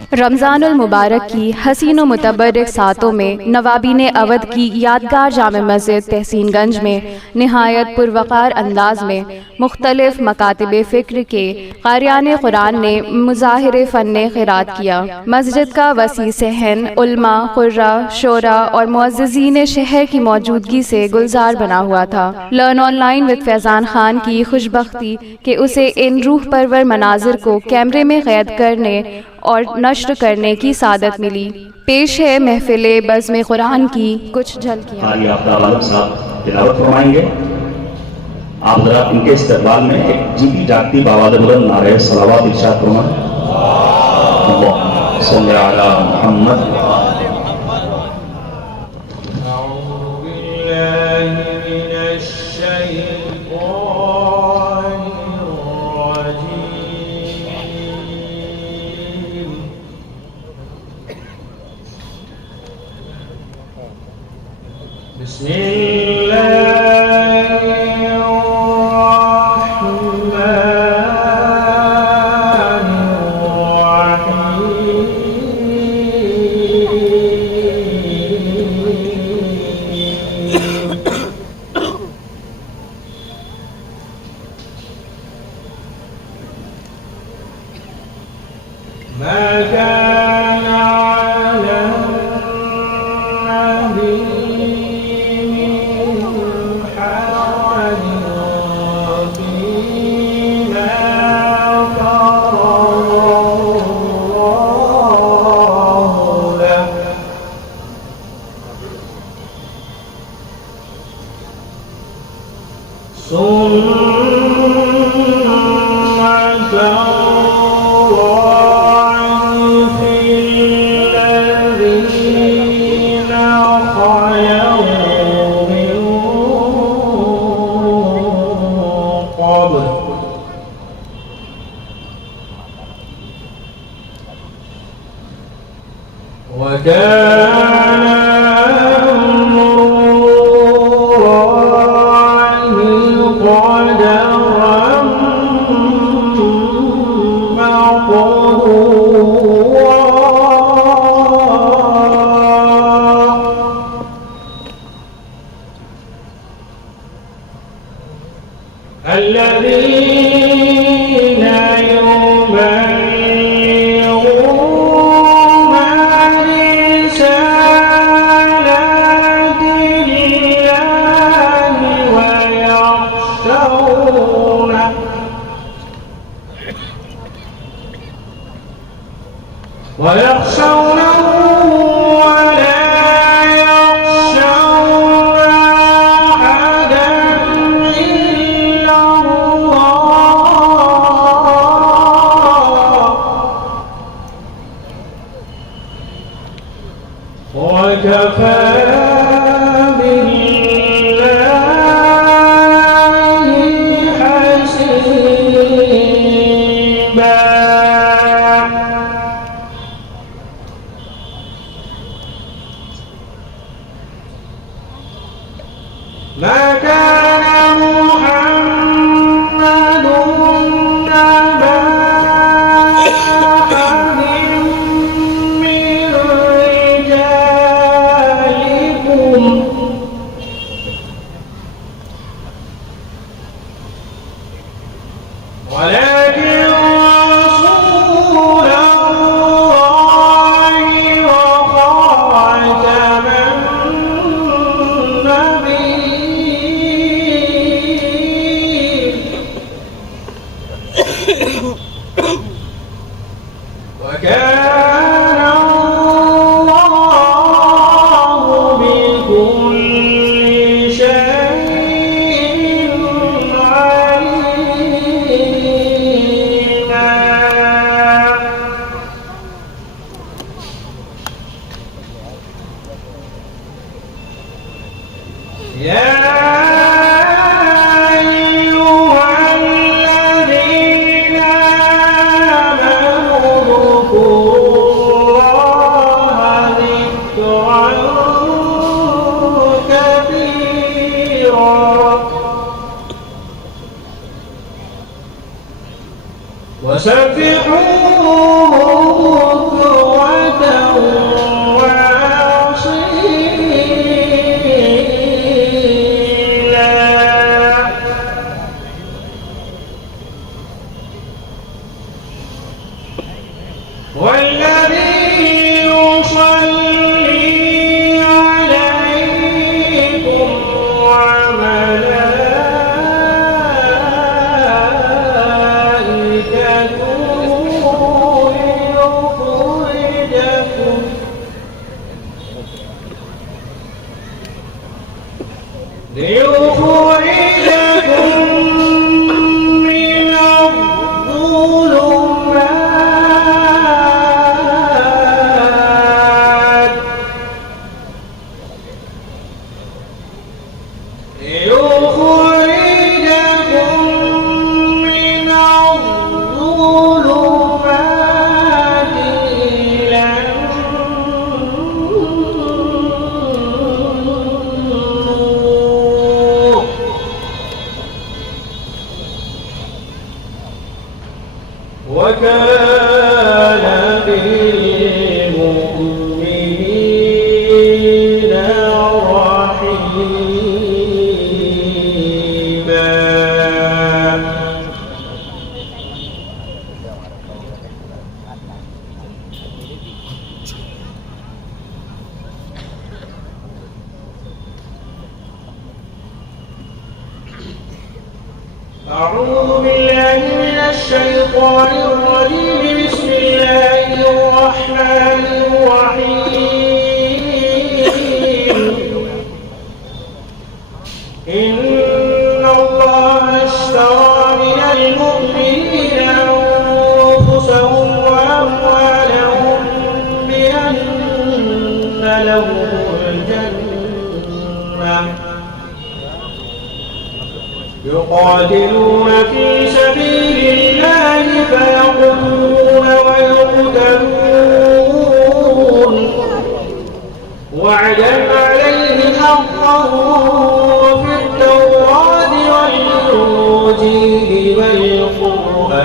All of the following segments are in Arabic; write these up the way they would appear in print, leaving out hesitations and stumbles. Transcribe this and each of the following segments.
रमज़ानुल मुबारक की हसीन व मुतबर्रिक सातों में नवाबीन अवध की यादगार जामे मस्जिद तहसीनगंज में नहायत पुरवकार अंदाज में मुख्तलिफ मकातिब फ़िक्र के क़ारियान कुरान ने मुज़ाहिर फ़न क़िरात किया। मस्जिद का वसी सहन उल्मा, क़ुर्रा, शोरा और मुअज़्ज़िज़ीन शहर की मौजूदगी से गुलजार बना हुआ था। लर्न ऑनलाइन विद फैज़ान खान की खुशबख्ती कि उसे इन रूह परवर मनाजिर को कैमरे में क़ैद करने और नश्र करने की सादत मिली। पेश है महफिले बज़्म कुरान की कुछ झलकियाँ। आप जरा इनके इस्तेमाल में एक जीती जागती बावाद बुलंद नारे सलावत इरशाद फरमाएं। अल्लाहुम्मा सल्ली अला मुहम्मद। وسبحوه ليخرجكم من الظلمات إلى النور وكان بالمؤمنين رحيما. أعوذ بالله من الشيطان الرجيم. بسم الله الرحمن الرحيم. إن الله اشترى من المؤمنين أنفسهم وأموالهم بأن لهم الجنة يقاتلون في سبيل الله فيقتلون ويقتلون وعدا عليه حقا في التوراة والإنجيل والقرآن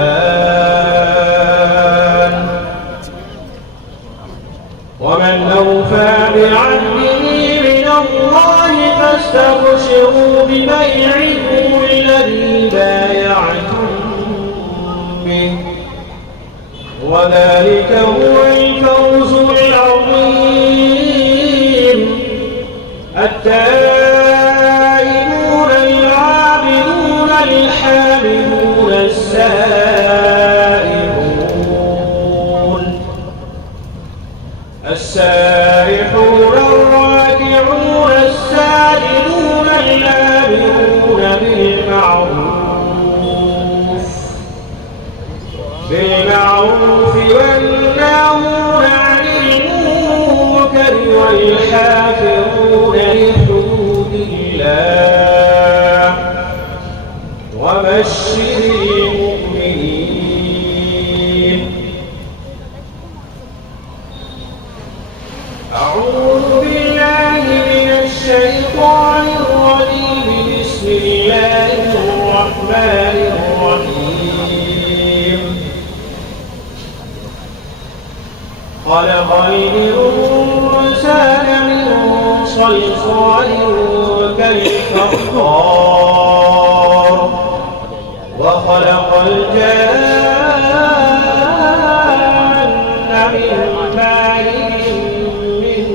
ومن أوفى بعهده من الله فاستبشروا ببيعكم الذي بايعتم به وذلك هو الفوز العظيم. التائبون العابدون الحامدون السائحون الراكعون الساجدون الآمرون بالمعروف والناهون عن المنكر والحافظون لحدود الله وبشر المؤمنين. أعوذ بالله من الشيطان الرجيم. بسم الله الرحمن الرحيم. خلق الإنسان من صلصال كالفخار وخلق الجان من مارج من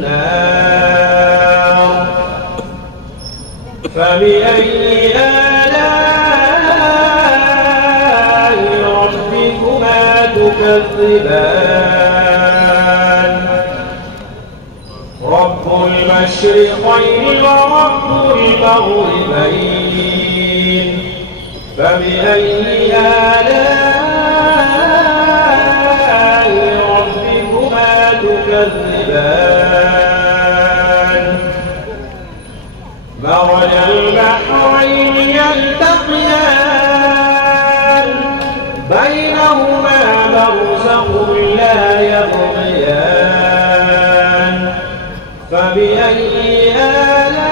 نار. فبأي آلاء ربكما تكذبان؟ رب المشرقين ورب المغربين. فبأي آلاء ربكما تكذبان؟ مرج البحرين يلتقيان بينهما برزخ لا يبغيان. فبأي آلاء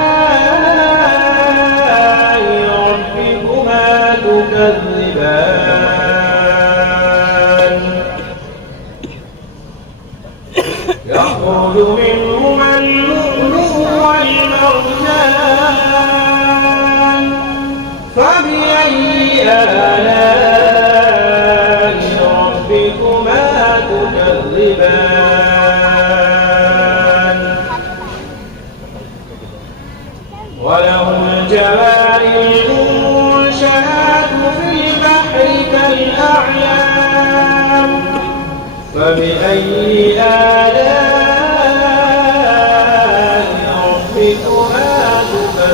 ربكما تكذبان؟ يخرج منهما اللؤلؤ والمرجان. فبأي آلاء ربكما تكذبان؟ وله الجوار المنشآت في البحر كالأعلام. فبأي آلاء ربكما تكذبان؟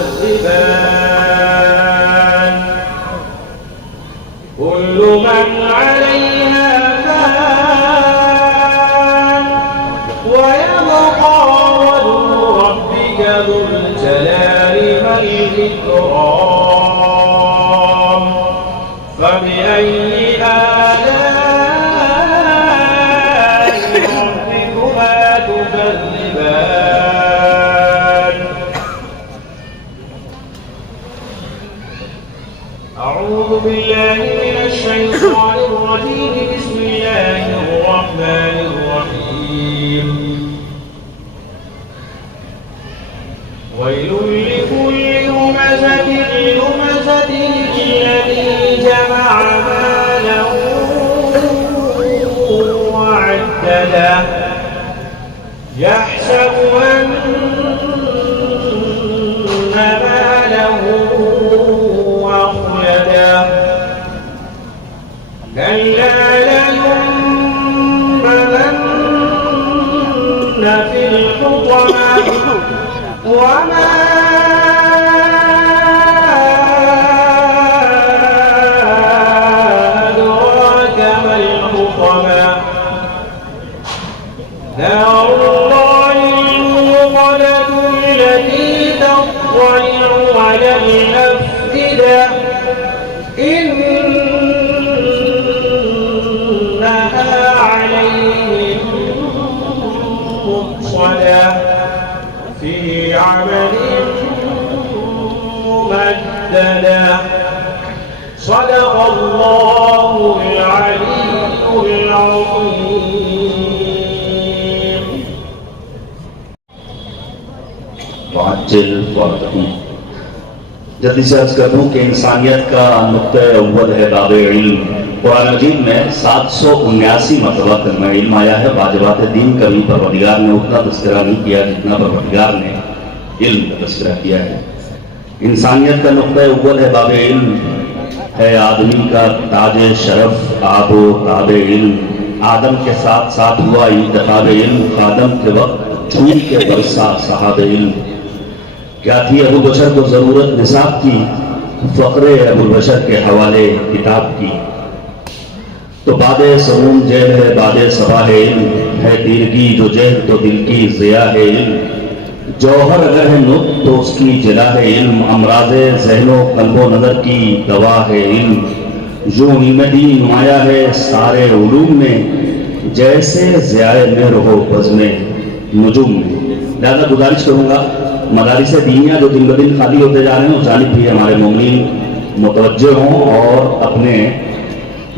وما أدراك ما الحطمة نار الله الموقدة التي تطلع على الأفئدة إنها عليهم مؤصدة في عمل ممددة صدق الله العلي العظيم. मुअज्जिल वरदहू। जल्दी से अर्ज कर दूं कि इंसानियत का नुक्ता अव्वल है बाब इल्म। कुरान मजीद में 779 मरतबा कलमा इल्म आया है। वाजिबात दीन कभी परवरदिगार ने उतना तस्करा नहीं किया जितना परवरदिगार ने इल्म का तस्करा किया है। इंसानियत का नुक्ता अव्वल है बाब इल्म, है आदमी का ताज शरफ आबो ताब इल्म। आदम के साथ साथ हुआ इंतखाब इल्म, आदम के वक्त छूट के बरसा साहब इल्म। क्या थी अबू बशर को जरूरत निसाब की, फकरे अबू बशर के हवाले किताब की। तो बादे समूम जेल है बादे सबा है इल्म, है तीरगी जो जेल तो दिल की जिया है इल्म। जौहर अगर है नुत तो उसकी जिला है इल्म, अमराज़े ज़हनो कल्बो नज़र की दवा है इल्म। यूं इल्म दीन नुमाया है सारे उलूम में, जैसे ज़ियाए मेहर हो बज़्मे नुजूम में। लिहाजा गुजारिश करूँगा मदारिस दीनिया जो दिन ब दिन खाली होते जा रहे हैं उस जानिब भी हमारे मोमिन मुतवज्जे हों और अपने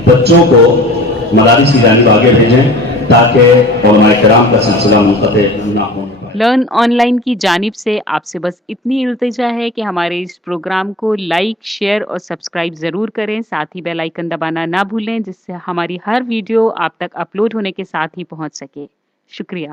बच्चों को मदारिस की जानिब आगे भेजें ताकि उलमाए किराम का सिलसिला मुनक़ते ना हो। लर्न ऑनलाइन की जानिब से आपसे बस इतनी इल्तिजा है कि हमारे इस प्रोग्राम को लाइक, शेयर और सब्सक्राइब ज़रूर करें। साथ ही बेल आइकन दबाना ना भूलें जिससे हमारी हर वीडियो आप तक अपलोड होने के साथ ही पहुंच सके। शुक्रिया।